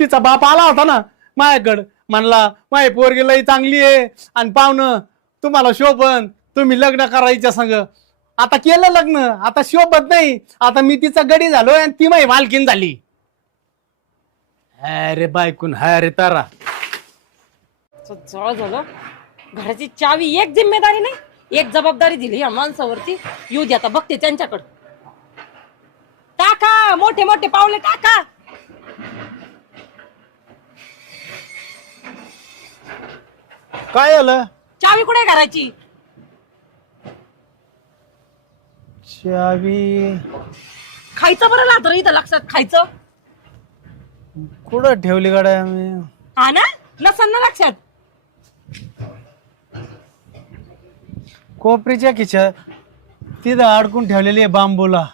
तिचा बाप आला होता ना माझ्याकडं, म्हणला माझी पोरगी लई चांगली आहे आणि पाहुणं तुम्हाला शोभन, तुम्ही लग्न करायच्या संग. आता केलं लग्न, आता शोभत नाही, आता मी तिचा गडी झालोय आणि ती माझी मालकीन झाली. अरे बायकून अरे तारा. जवळ झालं. घराची चावी एक जिम्मेदारी नाही, एक जबाबदारी दिली या माणसावरती. येऊ दे आता, बघते त्यांच्याकडे. टाका मोठे मोठे पावले टाका. काय झालं? चावी कुठे घराची? चावी खायचं बरं लागतं इथं, लक्षात खायचं. कुठं ठेवली गाड्या मी? हा ना, नसन ना लक्षात. कोपरीच्या खिशात तिथं अडकून ठेवलेली आहे बांबूला.